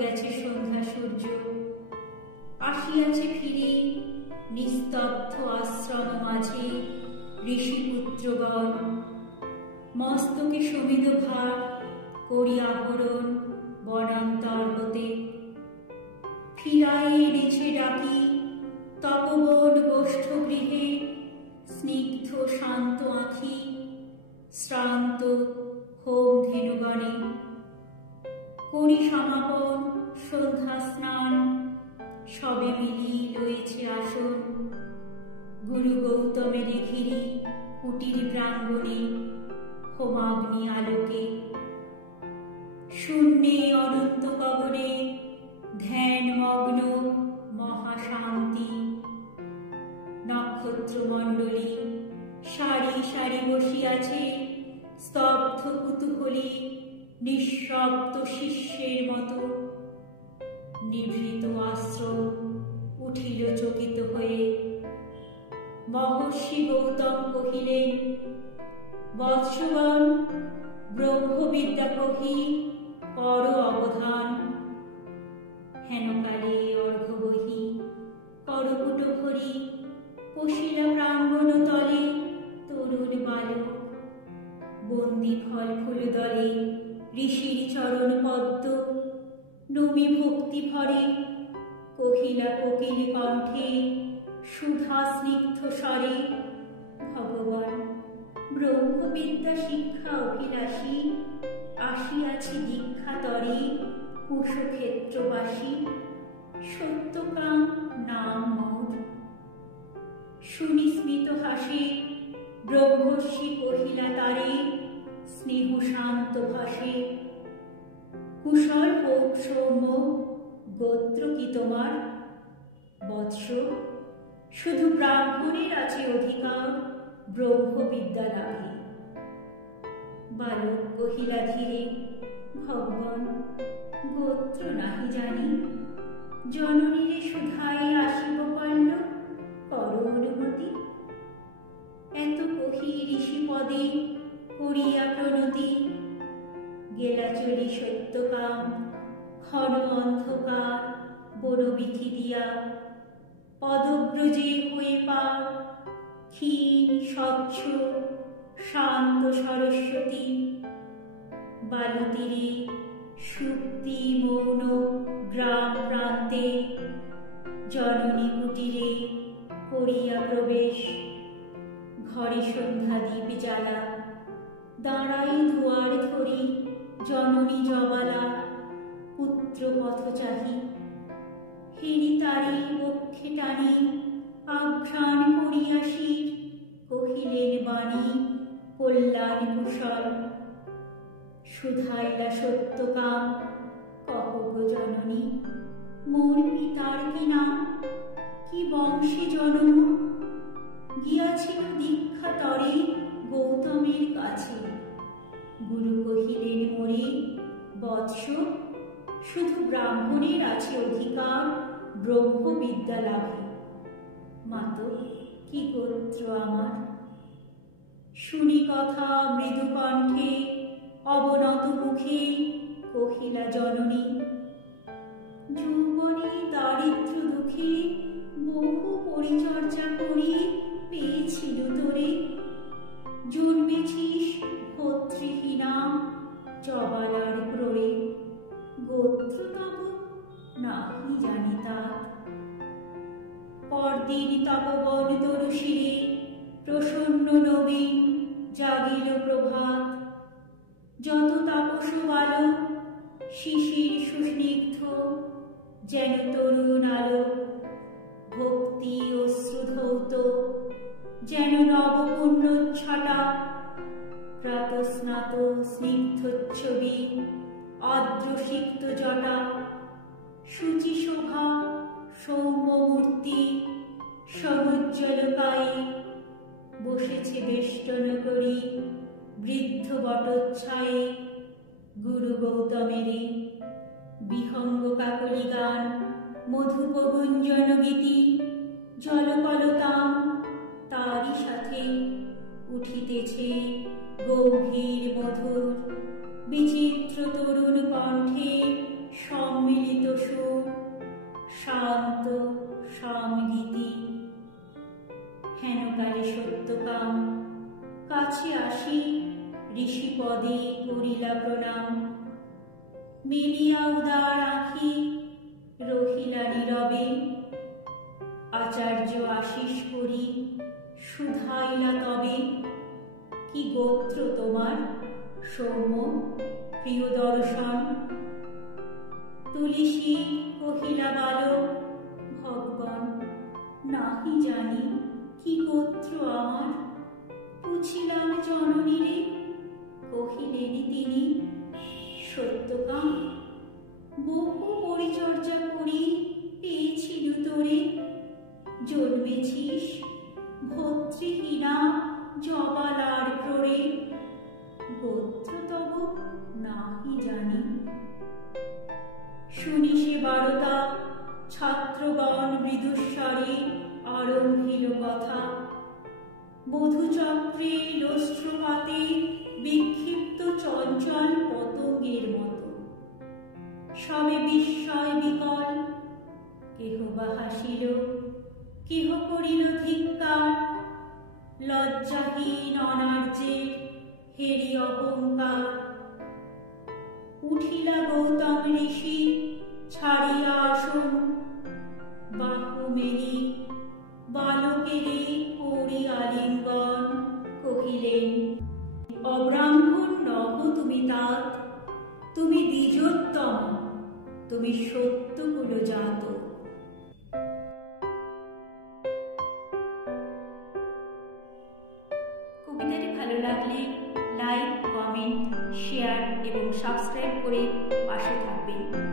গেছে সন্ধ্যা সূর্য, আসিয়াছে ফিরে নিস্তব্ধ আশ্রম মাঝে ঋষিপুত্রগণ। মস্তকে সমিত ভার করি আহরণ বনান্তর হতে, ফিরাই এনেছে ডাকি তপবন গোষ্ঠ গৃহে স্নিগ্ধ শান্ত আঁখি শ্রান্ত হোম ধেনুগণে। করি সমাপন সন্ধ্যা স্নান, সবে মিলি রয়েছে আসন গুরু গৌতমের ঘিরি কুটির প্রাঙ্গণে হোমাগ্নি আলোকে। শূন্যে অনন্ত গগনে ধ্যান মগ্ন মহাশান্তি, নক্ষত্রমণ্ডলী সারি সারি বসিয়াছে স্তব্ধ কুতূহলী নিঃশব্দ শিষ্যের মতো। নিভৃত আশ্রম উঠিল চকিত হয়ে, মহর্ষি গৌতম কহিলেন, বৎসগণ, ব্রহ্মবিদ্যা কহি কর অবধান। হেনকালে অর্ঘ্য বহি করকুট ভরি পশিলা প্রাঙ্গণ তলে তরুণ বালক। বন্দী ফল ফুল দলে ঋষির চরণ পদ্ম, নমি ভক্তি ভরে কহিলা কোকিল কণ্ঠে সুধা স্নিগ্ধ স্বরে, ভগবান, ব্রহ্মবিদ্যা শিক্ষা অভিলাষী আসিয়াছি দীক্ষা তরে কুশক্ষেত্রবাসী, সত্যকাম নাম মোর। শুনি স্মিত হাসে ব্রহ্মর্ষি কহিলা তারে স্নেহ শান্ত ভাষে, কুশল হোক সৌম্য, গোত্র কি তোমার? বৎস, শুধু ব্রাহ্মণের আছে অধিকার ব্রহ্মবিদ্যা লাভে। বালক কহিলা ধীরে, ভগবান, গোত্র নাহি জানি, জননীরে সুধাই আসিব কল্ল, কর অনুমতি। এত কহি ঋষি পদে করিয়া প্রণতি, গেলা চলি সত্যকাম ঘন অন্ধকার বনবিথি দিয়া। পদব্রজে হয়ে পার ক্ষীণ স্বচ্ছ শান্ত সরস্বতী, বালুতীরে সুপ্তি মৌন গ্রাম প্রান্তে, জননী কুটিরে করিয়া প্রবেশ। ঘরে সন্ধ্যা দ্বীপ জ্বালা, দাঁড়াই দুয়ার ধরি জননী জবালা। পুত্র পথ চাহি হেরি তারি বক্ষে টানি, আঘ্রাণ করিয়াসি কহিলেন বাণী কল্যাণ কুশল। শুধাইলা সত্যকাম, কহ গো জননী, মোর পিতার কি নাম, কি বংশে জন্ম? গিয়াছিল দীক্ষা তরে গৌতমের কাছে। গুরু কহিলেন মোরে, বৎস, শুধু ব্রাহ্মণের আছে অধিকার ব্রহ্মবিদ্যা লাভে। মাতো, কি গোত্র আমার? শুনি কথা মৃদু কণ্ঠে অবনত মুখে কহিলা জননী, যৌবনে দারিদ্র দুঃখে বহু পরিচর্যা করি পেয়েছিল তোরে। জন্মেছিস ভর্তৃহীনা জবালার ক্রোড়ে, গোত্র তব নাহি জানি তার। পরদিন তপবন তরু শিরে প্রসন্ন নবীন জাগিল প্রভাত। যত তাপস বালক শিশির সুস্নিগ্ধ যেন তরুণ আলোক। ভক্তি অশ্রুধৌত যেন নবপুণ্যচ্ছটা। প্রাতস্নাত স্নিগ্ধচ্ছবি আর্দ্রসিক্ত জটা। শুচি শোভা সৌম্য মূর্তি সমুজ্জ্বলকায়ে। বসেছে বেষ্টন করি বৃদ্ধ বটচ্ছায়ে। গুরু গৌতমেরই বিহঙ্গ কাকলি গান, মধুপ গুঞ্জন গীতি, জলকলতাম তারই সাথে উঠিতেছে গভীর মধুর বিচিত্র তরুণ কণ্ঠে সম্মিলিত সুর, শান্ত সংগীতি। হেনকালে সত্যকাম কাছে আসি, ঋষিপদে করিলা প্রণাম। মেলিয়া উদার আঁখি রহিলা নীরবে, আচার্য আশিস করি শুধাইলা তবে। কি গোত্র তোমার সৌম্য প্রিয় দর্শন? তুলসী কহিলা বালক, ভগবান নাহি জানি কি গোত্র আমার। পুছিলাম জননীরে, কহিলেন তিনি, সত্যকাম বহু পরিচর্যা করি পেয়েছিল তোরে। জন্মেছিস ভর্তৃহীনা জবালার ক্রোড়ে, গোত্র তব নাহি জানি। শুনি সে বারতা ছাত্রগণ মৃদুস্বরে আরম্ভিল কথা। বধূচক্রে লোস্ত্রপাতে বিক্ষিপ্ত চঞ্চল পতঙ্গের মতো। সবে বিস্ময় বিকল, কেহ বা হাসিল, কেহ করিল ধিক্কার। লজ্জাহীন অনার্যের হেরি অহংকার। উঠিলা গৌতম ঋষি ছাড়িয়া আসন, বাহু মেলি বালকেরে করি আলিঙ্গন। কহিলেন, অব্রাহ্মণ নহ তুমি তাত, তুমি দ্বিজোত্তম, তুমি সত্যকুল জাত। কবিতাটি ভালো লাগলে লাইক, কমেন্ট, শেয়ার এবং সাবস্ক্রাইব করে পাশে থাকবেন।